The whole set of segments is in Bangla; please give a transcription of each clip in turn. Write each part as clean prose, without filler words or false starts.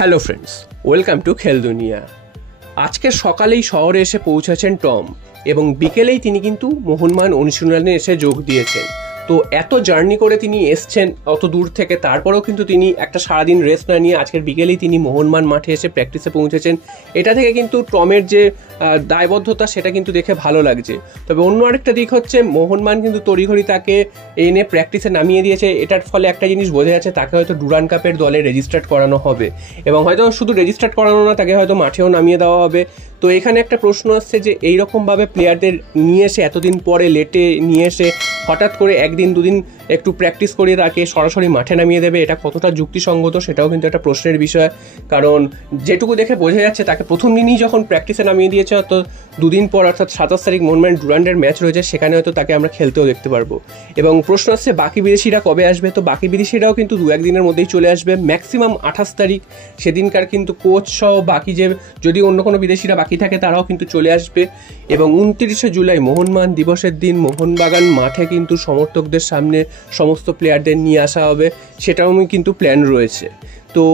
হ্যালো ফ্রেন্ডস, ওয়েলকাম টু খেল দুনিয়া। আজকে সকালেই শহরে এসে পৌঁছেছেন টম এবং বিকেলেই তিনি কিন্তু মোহনবাগান অনুশীলনে এসে যোগ দিয়েছেন। তো এত জার্নি করে তিনি এসছেন অত দূর থেকে, তারপরেও কিন্তু তিনি একটা সারাদিন রেস্ট না নিয়ে আজকের বিকেলেই তিনি মোহনবাগান মাঠে এসে প্র্যাকটিসে পৌঁছেছেন। এটা থেকে কিন্তু টমের যে দায়বদ্ধতা সেটা কিন্তু দেখে ভালো লাগছে। তবে অন্য আরেকটা দিক হচ্ছে মোহনবাগান কিন্তু তড়িঘড়ি তাকে এনে প্র্যাকটিসে নামিয়ে দিয়েছে। এটার ফলে একটা জিনিস বোঝা যাচ্ছে, তাকে হয়তো ডুরান্ড কাপের দলে রেজিস্টার্ড করানো হবে এবং হয়তো শুধু রেজিস্টার্ড করানো না, তাকে হয়তো মাঠেও নামিয়ে দেওয়া হবে। তো এখানে একটা প্রশ্ন আসছে যে এইরকমভাবে প্লেয়ারদের নিয়ে এসে এতদিন পরে লেটে নিয়ে এসে হঠাৎ করে একদিন দুদিন একটু প্র্যাকটিস করে তাকে সরাসরি মাঠে নামিয়ে দেবে, এটা কতটা যুক্তিসঙ্গত সেটাও কিন্তু একটা প্রশ্নের বিষয়। কারণ যেটুকু দেখে বোঝা যাচ্ছে, তাকে প্রথম দিনই যখন প্র্যাকটিসে নামিয়ে দিয়েছে, তো দুদিন পর অর্থাৎ 27 তারিখ মোহনবাগান ডুরান্ডের ম্যাচ রয়েছে, সেখানে হয়তো তাকে আমরা খেলতেও দেখতে পারবো। এবং প্রশ্ন আসছে বাকি বিদেশিরা কবে আসবে। তো বাকি বিদেশিরাও কিন্তু 2-1 দিনের মধ্যেই চলে আসবে, ম্যাক্সিমাম 28 তারিখ। সেদিনকার কিন্তু কোচ সহ বাকি যে যদি অন্য কোনো বিদেশিরা বাকি থাকে তারাও কিন্তু চলে আসবে। এবং 29শে জুলাই মোহনবাগান দিবসের দিন মোহনবাগান মাঠে কিন্তু সমর্থকদের সামনে সমস্ত প্লেয়ারদের নিয়ে আসা হবে, সেটাও কিন্তু প্ল্যান রয়েছে। তো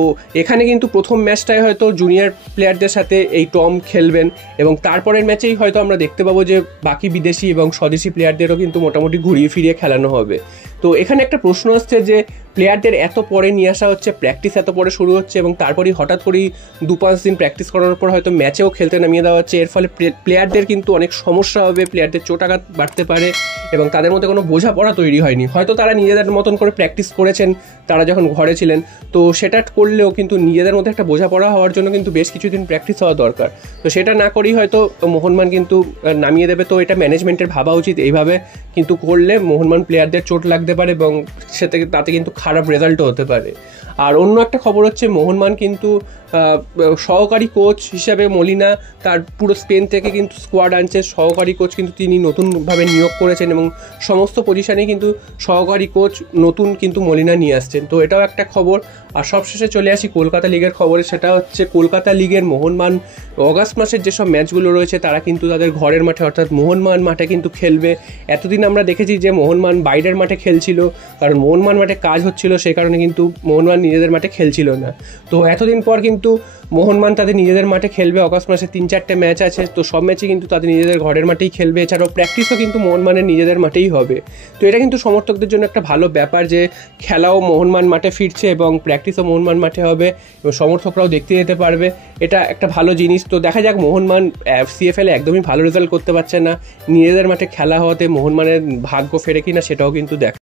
এখানে কিন্তু প্রথম ম্যাচটায় হয়তো জুনিয়র প্লেয়ারদের সাথে এই টম খেলবেন এবং তারপরের ম্যাচেই হয়তো আমরা দেখতে পাবো যে বাকি বিদেশি এবং স্বদেশি প্লেয়ারদেরও কিন্তু মোটামুটি ঘুরিয়ে ফিরিয়ে খেলানো হবে। তো এখানে একটা প্রশ্ন আসছে যে প্লেয়ারদের এত পরে নিয়ে আসা হচ্ছে, প্র্যাকটিস এত পরে শুরু হচ্ছে এবং তারপরেই হঠাৎ করেই 2-5 দিন প্র্যাকটিস করানোর পর হয়তো ম্যাচেও খেলতে নামিয়ে দেওয়া হচ্ছে। এর ফলে প্লেয়ারদের কিন্তু অনেক সমস্যা হবে, প্লেয়ারদের চোটাঘাত বাড়তে পারে এবং তাদের মধ্যে কোনো বোঝাপড়া তৈরি হয়নি। হয়তো তারা নিজেদের মতন করে প্র্যাকটিস করেছেন তারা যখন ঘরে ছিলেন, তো সেটা করলেও কিন্তু নিজেদের মধ্যে একটা বোঝাপড়া হওয়ার জন্য কিন্তু বেশ কিছুদিন প্র্যাকটিস হওয়া দরকার। তো সেটা না করেই হয়তো মোহনবাগান কিন্তু নামিয়ে দেবে। তো এটা ম্যানেজমেন্টের ভাবা উচিত, এইভাবে কিন্তু করলে মোহনবাগান প্লেয়ারদের চোট লাগতে পারে এবং তাতে কিন্তু খারাপ রেজাল্টও হতে পারে। আর অন্য একটা খবর হচ্ছে মোহনবাগান কিন্তু সহকারী কোচ হিসাবে মলিনা তার পুরো স্পেন থেকে কিন্তু স্কোয়াড আনছে। সহকারী কোচ কিন্তু তিনি নতুনভাবে নিয়োগ করেছেন এবং সমস্ত পজিশনে কিন্তু সহকারী কোচ নতুন কিন্তু মলিনা নিয়ে আসছেন। তো এটাও একটা খবর। আর সবশেষে চলে আসি কলকাতা লিগের খবরে। সেটা হচ্ছে কলকাতা লিগের মোহনবাগান অগাস্ট মাসের যেসব ম্যাচগুলো রয়েছে তারা কিন্তু তাদের ঘরের মাঠে অর্থাৎ মোহনবাগান মাঠে কিন্তু খেলবে। এতদিন আমরা দেখেছি যে মোহনবাগান বাইরের মাঠে খেলছিল, কারণ মোহনবাগান মাঠে কাজ হচ্ছিল, সেই কারণে কিন্তু মোহনবাগান নিজেদের মাঠে খেলছিল না। তো এতদিন পর কিন্তু মোহনবাগান তাদের নিজেদের মাঠে খেলবে। অগাস্ট মাসে 3-4টে ম্যাচ আছে, তো সব ম্যাচই কিন্তু তাদের নিজেদের ঘরের মাঠেই খেলবে। এছাড়াও প্র্যাকটিসও কিন্তু মোহনবাগানের নিজেদের মাঠেই হবে। তো এটা কিন্তু সমর্থকদের জন্য একটা ভালো ব্যাপার যে খেলাও মোহনবাগান মাঠে ফিরছে এবং প্র্যাকটিসও মোহনবাগান মাঠে হবে এবং সমর্থকরাও দেখতে যেতে পারবে। এটা একটা ভালো জিনিস। তো দেখা যাক, মোহনবাগান CFL একদমই ভালো রেজাল্ট করতে পারছে না, নিজেদের মাঠে খেলা হওয়াতে মোহনবাগানের ভাগ্য ফেরে কিনা সেটাও কিন্তু দেখা।